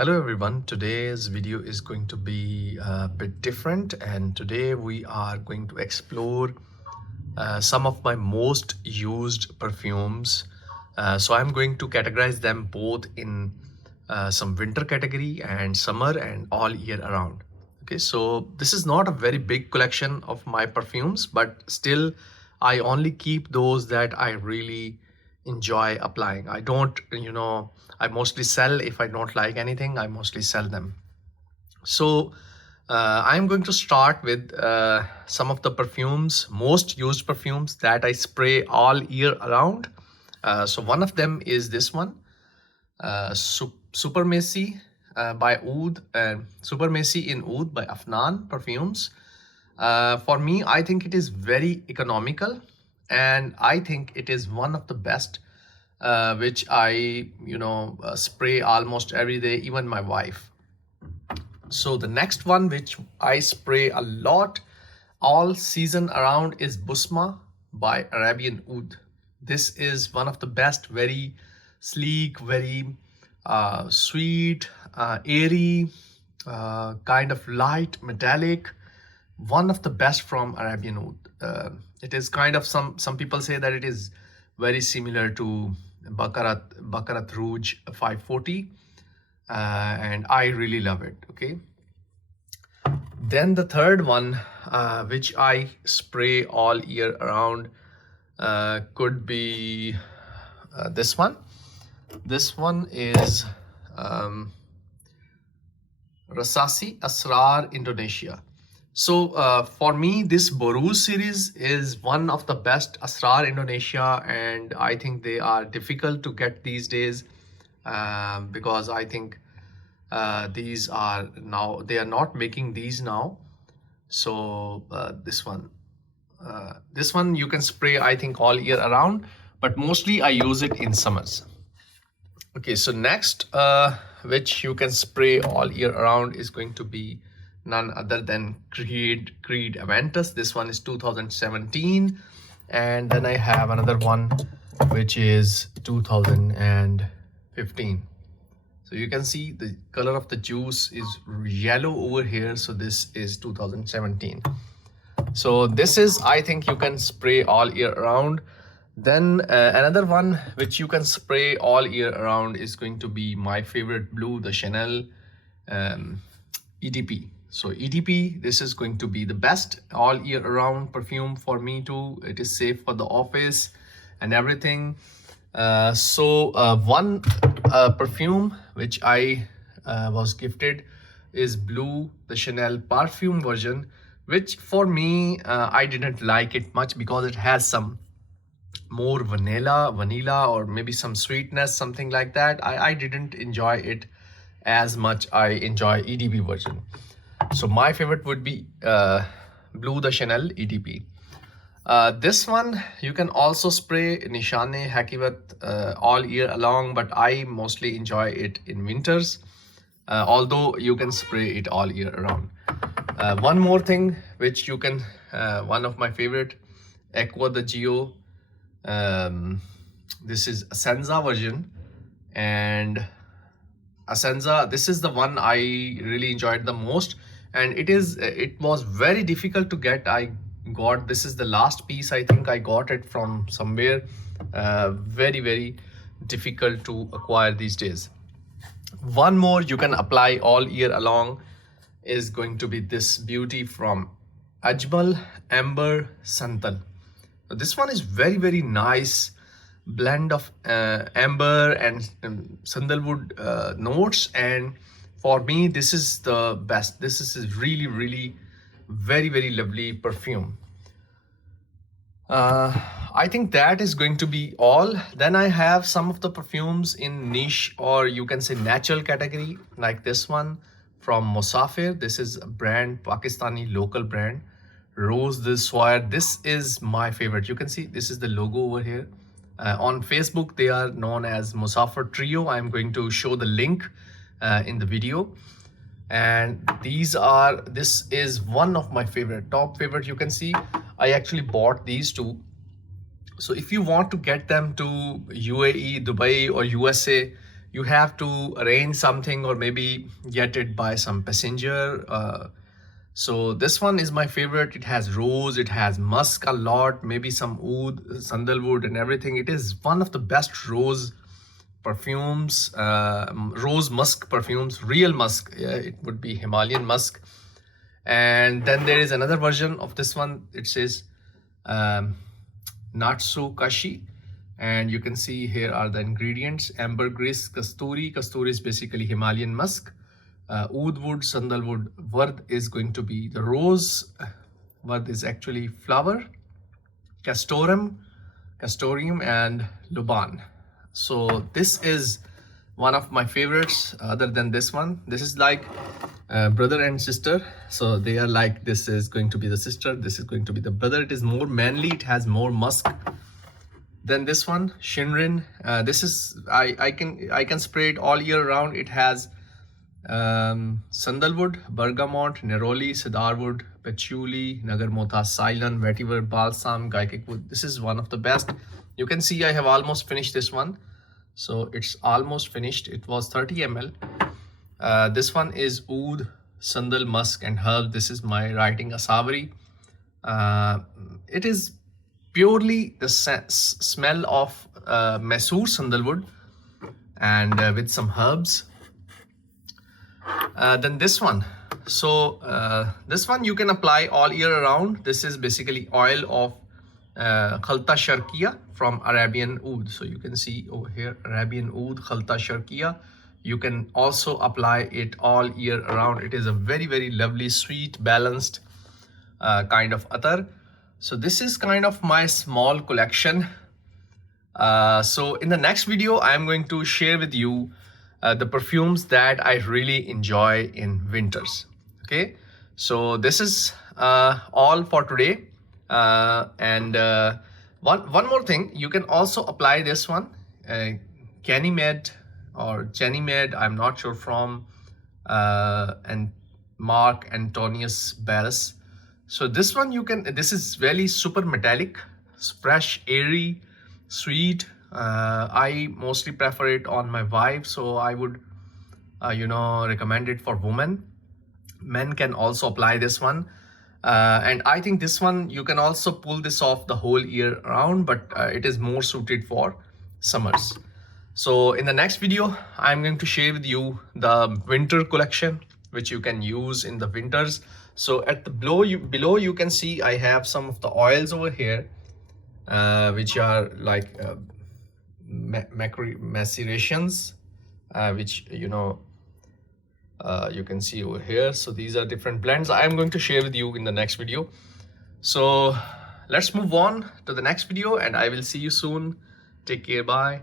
Hello everyone, today's video is going to be a bit different, and today we are going to explore some of my most used perfumes. So I'm going to categorize them both in some winter category and summer and all year around. Okay, so this is not a very big collection of my perfumes, but still I only keep those that I really enjoy applying. I don't, I mostly sell. If I don't like anything, I mostly sell them. So I'm going to start with some of the perfumes, most used perfumes that I spray all year around. So one of them is this one, Super Messy by Oud, Super Messy in Oud by Afnan Perfumes. For me, I think it is very economical, and I think it is one of the best, which I spray almost every day, even my wife. So the next one which I spray a lot all season around is Busma by Arabian Oud. This is one of the best, very sleek, very sweet, airy, kind of light, metallic. One of the best from Arabian Oud. It is kind of, some people say that it is very similar to Baccarat Rouge 540, and I really love it. Okay. Then the third one, which I spray all year around, could be this one. This one is Rasasi Asrar Indonesia. So for me, this Boru series is one of the best Asrar Indonesia, and I think they are difficult to get these days, because I think these are now, they are not making these now. So this one you can spray, I think, all year around, but mostly I use it in summers. Okay, so next, which you can spray all year around, is going to be none other than Creed Aventus. This one is 2017, and then I have another one which is 2015. So you can see the color of the juice is yellow over here. So this is 2017. So this is, I think, you can spray all year around. Then another one which you can spray all year around is going to be my favorite blue, the Chanel EDP. So EDP, this is going to be the best all year around perfume for me too. It is safe for the office and everything. One perfume which I was gifted is blue, the Chanel perfume version, which for me, I didn't like it much because it has some more vanilla or maybe some sweetness, something like that. I didn't enjoy it as much. I enjoy EDP version. So my favorite would be blue, the Chanel EDP. This one you can also spray Nishane Hakivat all year long, but I mostly enjoy it in winters, although you can spray it all year around. One more thing which you can, one of my favorite, Aqua the Geo. This is Asenza version, and Asenza, this is the one I really enjoyed the most, and it was very difficult to get. This is the last piece. I think I got it from somewhere. Very difficult to acquire these days. One more you can apply all year along is going to be this beauty from Ajmal Amber Santal. This one is very nice blend of amber and sandalwood notes, and for me this is the best. This is really very lovely perfume. I think that is going to be all. Then I have some of the perfumes in niche, or you can say natural category, like this one from Musafir. This is a brand, Pakistani local brand, Rose de Soir. This is my favorite. You can see this is the logo over here. On Facebook they are known as Musafir Trio. I'm going to show the link in the video. And this is one of my top favorite. You can see I actually bought these two. So if you want to get them to UAE, Dubai or USA, you have to arrange something or maybe get it by some passenger. So this one is my favorite. It has rose, it has musk a lot, maybe some oud, sandalwood and everything. It is one of the best rose perfumes, rose musk perfumes, real musk. Yeah, it would be Himalayan musk. And then there is another version of this one. It says um, Natsu Kashi. And you can see here are the ingredients: ambergris, kasturi. Kasturi is basically Himalayan musk. Oud wood, sandalwood. Vard is going to be the rose. Vard is actually flower. Castoreum, and Luban. So this is one of my favorites. Other than this one, this is like brother and sister. So they are like, this is going to be the sister, this is going to be the brother. It is more manly, it has more musk. Then this one, Shinrin. This is I can spray it all year round. It has sandalwood, bergamot, neroli, cedarwood, patchouli, nagarmotha, Ceylon, vetiver, balsam, gaikik wood. This is one of the best. You can see I have almost finished this one. So it's almost finished. It was 30 ml. This one is oud, sandal, musk and herb. This is my writing asavari. It is purely the smell of Mesur sandalwood and with some herbs. Then this one. So this one you can apply all year around. This is basically oil of Khalta Sharkiya from Arabian oud. So you can see over here, Arabian oud, Khalta Sharkiya. You can also apply it all year around. It is a very, very lovely, sweet, balanced kind of attar. So this is kind of my small collection. So in the next video, I am going to share with you the perfumes that I really enjoy in winters. Okay, so this is all for today. One more thing, you can also apply this one, Ganymede or Ganymede, I'm not sure, from and Mark Antonius Barris. So this one you can, this is really super metallic, fresh, airy, sweet. I mostly prefer it on my wife, so I would recommend it for women. Men can also apply this one. And I think this one you can also pull this off the whole year round, but it is more suited for summers. So in the next video, I'm going to share with you the winter collection, which you can use in the winters. So at the below you can see I have some of the oils over here, which are like macerations, which you can see over here. So these are different blends I am going to share with you in the next video. So let's move on to the next video and I will see you soon. Take care. Bye.